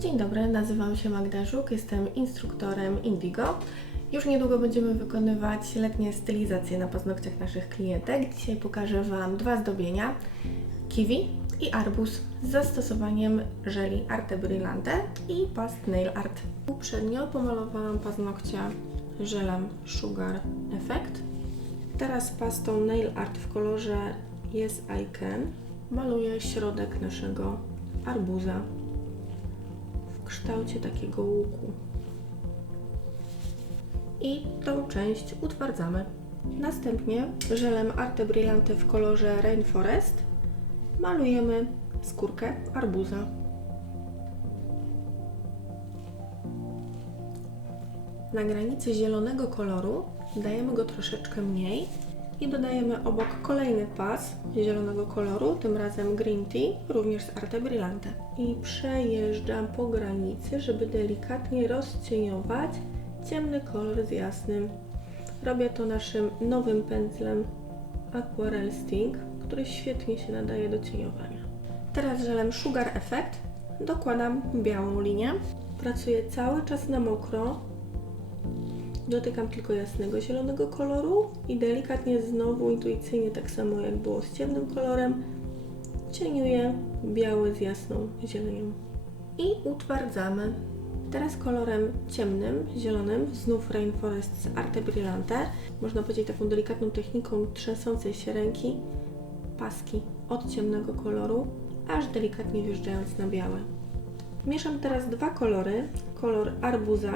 Dzień dobry, nazywam się Magda Żuk, jestem instruktorem Indigo. Już niedługo będziemy wykonywać letnie stylizacje na paznokciach naszych klientek. Dzisiaj pokażę Wam dwa zdobienia, kiwi i arbuz z zastosowaniem żeli Arte Brillante i past nail art. Uprzednio pomalowałam paznokcie żelem Sugar Effect. Teraz pastą nail art w kolorze Yes I Can maluję środek naszego arbuza w kształcie takiego łuku. I tą część utwardzamy. Następnie żelem Arte Brillante w kolorze Rainforest malujemy skórkę arbuza. Na granicy zielonego koloru dajemy go troszeczkę mniej i dodajemy obok kolejny pas zielonego koloru, tym razem Green Tea, również z Arte Brillante. I przejeżdżam po granicy, żeby delikatnie rozcieniować ciemny kolor z jasnym. Robię to naszym nowym pędzlem Aquarel Sting, który świetnie się nadaje do cieniowania. Teraz żelem Sugar Effect dokładam białą linię. Pracuję cały czas na mokro. Dotykam tylko jasnego zielonego koloru i delikatnie znowu, intuicyjnie, tak samo jak było z ciemnym kolorem, cieniuję biały z jasną zielenią. I utwardzamy. Teraz kolorem ciemnym, zielonym, znów Rainforest z Arte Brillante. Można powiedzieć taką delikatną techniką trzęsącej się ręki, paski od ciemnego koloru, aż delikatnie wjeżdżając na białe. Mieszam teraz dwa kolory, kolor arbuza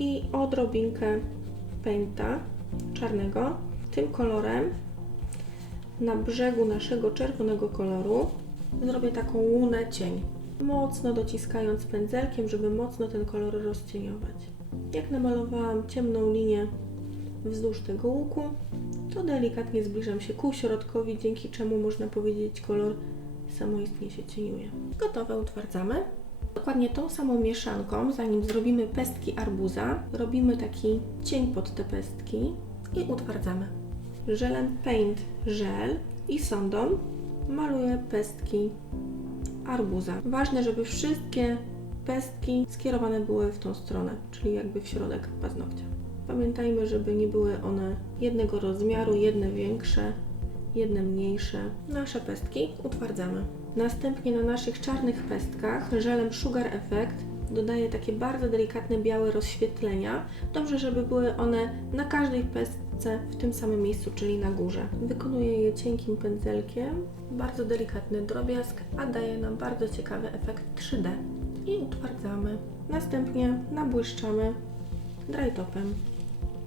i odrobinkę painta czarnego. Tym kolorem na brzegu naszego czerwonego koloru zrobię taką łunę cień, mocno dociskając pędzelkiem, żeby mocno ten kolor rozcieniować. Jak namalowałam ciemną linię wzdłuż tego łuku, to delikatnie zbliżam się ku środkowi, dzięki czemu można powiedzieć, kolor samoistnie się cieniuje. Gotowe, utwardzamy. Dokładnie tą samą mieszanką, zanim zrobimy pestki arbuza, robimy taki cień pod te pestki i utwardzamy. Żelem Paint Gel i sondą maluję pestki arbuza. Ważne, żeby wszystkie pestki skierowane były w tą stronę, czyli jakby w środek paznokcia. Pamiętajmy, żeby nie były one jednego rozmiaru, jedne większe, jedne mniejsze. Nasze pestki utwardzamy. Następnie na naszych czarnych pestkach żelem Sugar Effect dodaję takie bardzo delikatne białe rozświetlenia. Dobrze, żeby były one na każdej pestce w tym samym miejscu, czyli na górze. Wykonuję je cienkim pędzelkiem, bardzo delikatny drobiazg, a daje nam bardzo ciekawy efekt 3D. I utwardzamy. Następnie nabłyszczamy dry topem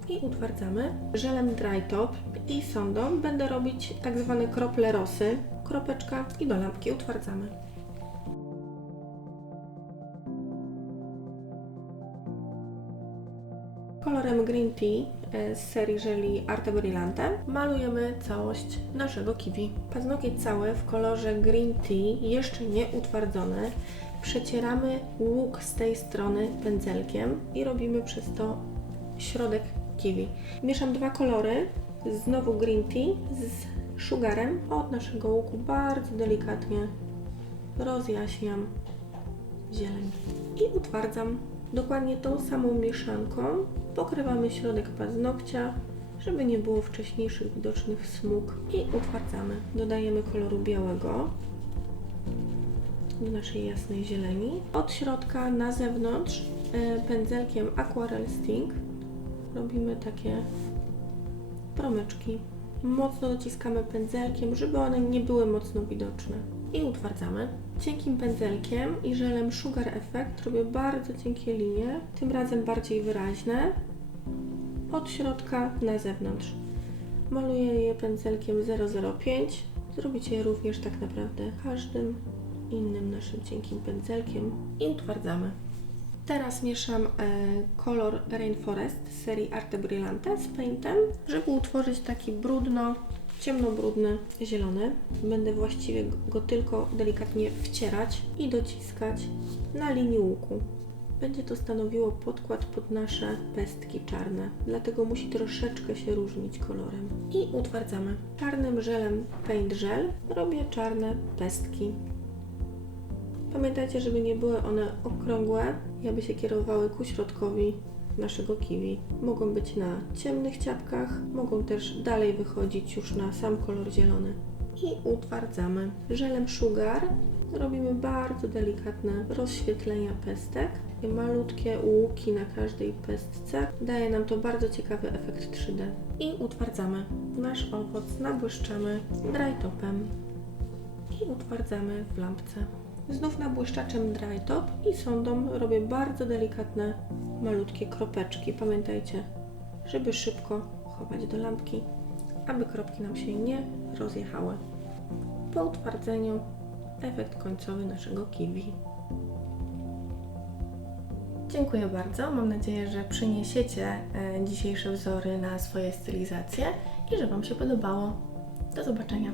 i utwardzamy. Żelem Dry Top i sondą będę robić tak zwane krople rosy. Kropeczka i do lampki utwardzamy. Kolorem Green Tea z serii żeli Arte Brillante malujemy całość naszego kiwi. Paznokieć cały w kolorze Green Tea, jeszcze nie utwardzony. Przecieramy łuk z tej strony pędzelkiem i robimy przez to środek kiwi. Mieszam dwa kolory, znowu Green Tea z sugarem. Od naszego łuku bardzo delikatnie rozjaśniam zieleń i utwardzam. Dokładnie tą samą mieszanką pokrywamy środek paznokcia, żeby nie było wcześniejszych widocznych smug i utwardzamy. Dodajemy koloru białego do naszej jasnej zieleni. Od środka na zewnątrz pędzelkiem Aquarel Sting robimy takie promyczki. Mocno dociskamy pędzelkiem, żeby one nie były mocno widoczne. I utwardzamy. Cienkim pędzelkiem i żelem Sugar Effect robię bardzo cienkie linie, tym razem bardziej wyraźne, od środka na zewnątrz. Maluję je pędzelkiem 005. Zrobicie je również tak naprawdę każdym innym naszym cienkim pędzelkiem i utwardzamy. Teraz mieszam kolor Rainforest z serii Arte Brillante z paintem, żeby utworzyć taki ciemnobrudny zielony. Będę właściwie go tylko delikatnie wcierać i dociskać na linii łuku. Będzie to stanowiło podkład pod nasze pestki czarne, dlatego musi troszeczkę się różnić kolorem. I utwardzamy. Czarnym żelem Paint Gel robię czarne pestki. Pamiętajcie, żeby nie były one okrągłe i aby się kierowały ku środkowi naszego kiwi. Mogą być na ciemnych ciapkach, mogą też dalej wychodzić już na sam kolor zielony. I utwardzamy. Żelem Sugar robimy bardzo delikatne rozświetlenia pestek. Takie malutkie łuki na każdej pestce. Daje nam to bardzo ciekawy efekt 3D. I utwardzamy. Nasz owoc nabłyszczamy dry topem i utwardzamy w lampce. Znów nabłyszczaczem dry top i sondą robię bardzo delikatne, malutkie kropeczki. Pamiętajcie, żeby szybko chować do lampki, aby kropki nam się nie rozjechały. Po utwardzeniu efekt końcowy naszego kiwi. Dziękuję bardzo. Mam nadzieję, że przyniesiecie dzisiejsze wzory na swoje stylizacje i że Wam się podobało. Do zobaczenia.